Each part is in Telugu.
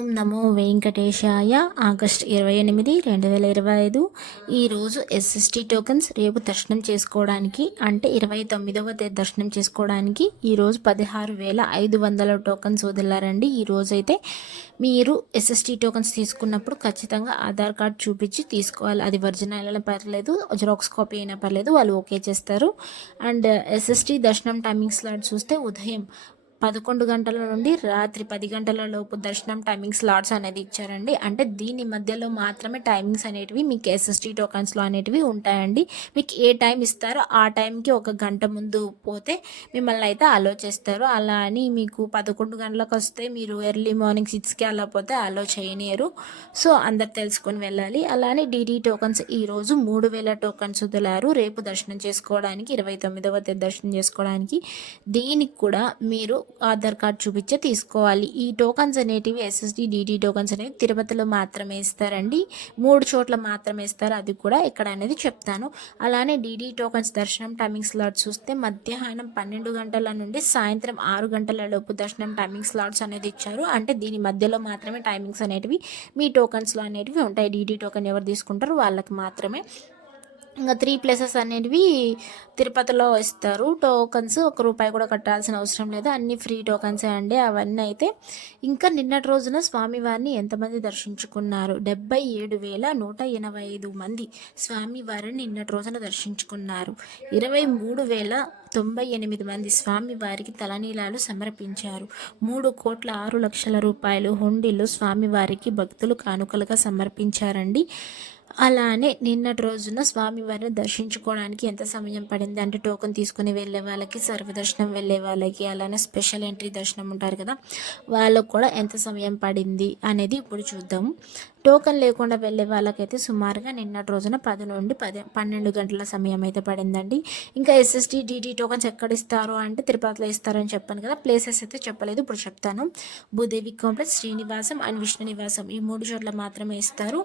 ఓం నమో వెంకటేశాయ. ఆగస్టు 28, 2025. ఈరోజు ఎస్ఎస్టీ టోకెన్స్ రేపు దర్శనం చేసుకోవడానికి అంటే 29వ తేదీ దర్శనం చేసుకోవడానికి ఈరోజు 16,500 టోకెన్స్ వదిలారండి. ఈరోజైతే మీరు ఎస్ఎస్టీ టోకెన్స్ తీసుకున్నప్పుడు ఖచ్చితంగా ఆధార్ కార్డ్ చూపించి తీసుకోవాలి. అది ఒరిజినల్ అయినా పర్లేదు, జిరాక్స్ కాపీ అయినా పర్లేదు, వాళ్ళు ఓకే చేస్తారు. అండ్ ఎస్ఎస్టీ దర్శనం టైమింగ్ స్లాట్ చూస్తే ఉదయం 11 గంటల నుండి రాత్రి 10 గంటల లోపు దర్శనం టైమింగ్ స్లాట్స్ అనేది ఇచ్చారండి. అంటే దీని మధ్యలో మాత్రమే టైమింగ్స్ అనేటివి మీకు ఎస్ఎస్టీ టోకన్స్లో అనేటివి ఉంటాయండి. మీకు ఏ టైం ఇస్తారో ఆ టైంకి 1 గంట ముందు పోతే మిమ్మల్ని అయితే అలో చేస్తారు. అలా అని మీకు 11 గంటలకు వస్తే మీరు ఎర్లీ మార్నింగ్ 6కి అలా పోతే అలో చేయనియరు. సో అందరు తెలుసుకొని వెళ్ళాలి. అలానే డీడీ టోకన్స్ ఈరోజు 3,000 టోకన్స్ వదిలారు రేపు దర్శనం చేసుకోవడానికి, 29వ తేదీ దర్శనం చేసుకోవడానికి. దీనికి కూడా మీరు ఆధార్ కార్డ్ చూపించే తీసుకోవాలి. ఈ టోకన్స్ అనేటివి ఎస్ఎస్డి డీడీ టోకన్స్ అనేవి తిరుపతిలో మాత్రమే ఇస్తారండి. 3 చోట్ల మాత్రమే ఇస్తారు, అది కూడా ఎక్కడ అనేది చెప్తాను. అలానే డీడీ టోకన్స్ దర్శనం టైమింగ్ స్లాట్ చూస్తే మధ్యాహ్నం 12 గంటల నుండి సాయంత్రం 6 గంటల లోపు దర్శనం టైమింగ్ స్లాట్స్ అనేది ఇచ్చారు. అంటే దీని మధ్యలో మాత్రమే టైమింగ్స్ అనేటివి మీ టోకన్స్లో అనేటివి ఉంటాయి. డీడీ టోకన్ ఎవరు తీసుకుంటారో వాళ్ళకి మాత్రమే. ఇంకా 3 ప్లేసెస్ అనేటివి తిరుపతిలో ఇస్తారు. టోకన్స్ ₹1 కూడా కట్టాల్సిన అవసరం లేదు, అన్ని ఫ్రీ టోకన్సే అండి అవన్నీ అయితే. ఇంకా నిన్నటి రోజున స్వామివారిని ఎంతమంది దర్శించుకున్నారు? 77,185 మంది స్వామివారిని నిన్నటి రోజున దర్శించుకున్నారు. 23,098 మంది స్వామివారికి తలనీలాలు సమర్పించారు. 3,06,00,000 రూపాయలు హుండీలు స్వామివారికి భక్తులు కానుకలుగా సమర్పించారండి. అలానే నిన్నటి రోజున స్వామివారిని దర్శించుకోవడానికి ఎంత సమయం పడింది అంటే, టోకెన్ తీసుకుని వెళ్ళే వాళ్ళకి, సర్వదర్శనం వెళ్ళే వాళ్ళకి, అలానే స్పెషల్ ఎంట్రీ దర్శనం ఉంటారు కదా, వాళ్ళకు కూడా ఎంత సమయం పడింది అనేది ఇప్పుడు చూద్దాము. టోకెన్ లేకుండా వెళ్ళే వాళ్ళకైతే సుమారుగా నిన్నటి రోజున 10 నుండి 12 గంటల సమయం అయితే పడిందండి. ఇంకా ఎస్ఎస్డి డీడీ టోకన్స్ ఎక్కడ ఇస్తారు అంటే తిరుపతిలో ఇస్తారని చెప్పాను కదా, ప్లేసెస్ అయితే చెప్పలేదు, ఇప్పుడు చెప్తాను. భూదేవి కాంప్లెక్స్, శ్రీనివాసం అండ్ విష్ణు నివాసం ఈ 3 చోట్ల మాత్రమే ఇస్తారు.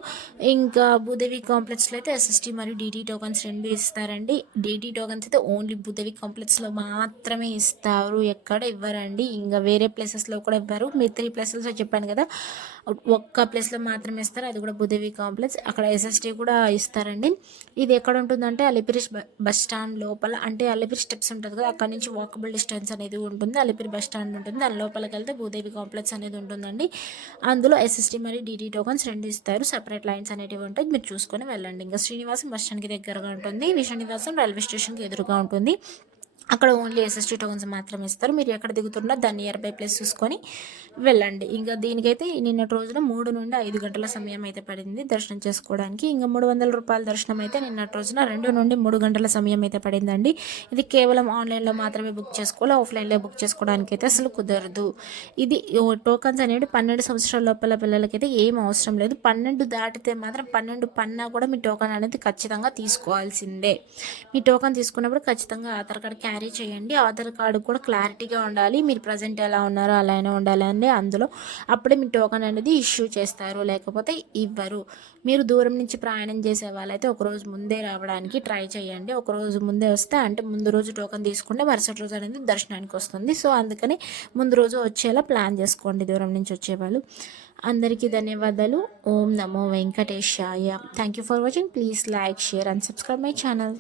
ఇంకా భూదేవి కాంప్లెక్స్లో అయితే ఎస్ఎస్డి మరియు డీడీ టోకన్స్ 2 ఇస్తారండి. డీడీ టోకన్స్ అయితే ఓన్లీ భూదేవి కాంప్లెక్స్లో మాత్రమే ఇస్తారు, ఎక్కడ ఇవ్వరండి. ఇంకా వేరే ప్లేసెస్లో కూడా ఇవ్వరు. మీరు 3 ప్లేసెస్లో చెప్పాను కదా, ఒక్క ప్లేస్లో మాత్రమే ఇస్తారు, అది కూడా భూదేవి కాంప్లెక్స్. అక్కడ ఎస్ఎస్టీ కూడా ఇస్తారండి. ఇది ఎక్కడ ఉంటుందంటే అలిపిరి బస్ స్టాండ్ లోపల, అంటే అలిపిరి స్టెప్స్ ఉంటుంది కదా, అక్కడ నుంచి వాకబుల్ డిస్టెన్స్ అనేది ఉంటుంది. అలిపిరి బస్ స్టాండ్ ఉంటుంది, దాని లోపలికి వెళ్తే భూదేవి కాంప్లెక్స్ అనేది ఉంటుందండి. అందులో ఎస్ఎస్టీ మరియు డీడీ టోకన్స్ 2 ఇస్తారు. సపరేట్ లైన్స్ అనేటివి ఉంటాయి, మీరు చూసుకొని వెళ్ళండి. ఇంకా శ్రీనివాసం బస్ స్టాండ్కి దగ్గరగా ఉంటుంది, విష్ణునివాసం రైల్వే స్టేషన్కి ఎదురుగా ఉంటుంది. అక్కడ ఓన్లీ ఎస్ఎస్టీ టోకన్స్ మాత్రమే ఇస్తారు. మీరు ఎక్కడ దిగుతున్నా దాన్ని నియర్ బై ప్లేస్ చూసుకొని వెళ్ళండి. ఇంకా దీనికైతే నిన్నటి రోజున 3 నుండి 5 గంటల సమయం అయితే పడింది దర్శనం చేసుకోవడానికి. ఇంకా ₹300 దర్శనం అయితే నిన్నటి రోజున 2 నుండి 3 గంటల సమయం అయితే పడిందండి. ఇది కేవలం ఆన్లైన్లో మాత్రమే బుక్ చేసుకోవాలి, ఆఫ్లైన్లో బుక్ చేసుకోవడానికి అయితే అసలు కుదరదు. ఇది టోకన్స్ అనేవి 12 సంవత్సరాల లోపల పిల్లలకైతే ఏం అవసరం లేదు. 12 దాటితే మాత్రం 12 పన్నా కూడా మీ టోకన్ అనేది ఖచ్చితంగా తీసుకోవాల్సిందే. మీ టోకన్ తీసుకున్నప్పుడు ఖచ్చితంగా ఆధార్ కార్డ్ క్యారీ చేయండి. ఆధార్ కార్డు కూడా క్లారిటీగా ఉండాలి, మీరు ప్రజెంట్ ఎలా ఉన్నారో అలానే ఉండాలి అండి అందులో. అప్పుడే మీ టోకన్ అనేది ఇష్యూ చేస్తారు, లేకపోతే ఇవ్వరు. మీరు దూరం నుంచి ప్రయాణం చేసే వాళ్ళైతే ఒకరోజు ముందే రావడానికి ట్రై చేయండి. ఒకరోజు ముందే వస్తే అంటే ముందు రోజు టోకన్ తీసుకుంటే మరుసటి రోజు అనేది దర్శనానికి వస్తుంది. సో అందుకని ముందు రోజు వచ్చేలా ప్లాన్ చేసుకోండి దూరం నుంచి వచ్చేవాళ్ళు. అందరికీ ధన్యవాదాలు. ఓం నమో వెంకటేశాయ. Thank you for watching. Please like, share and subscribe my channel.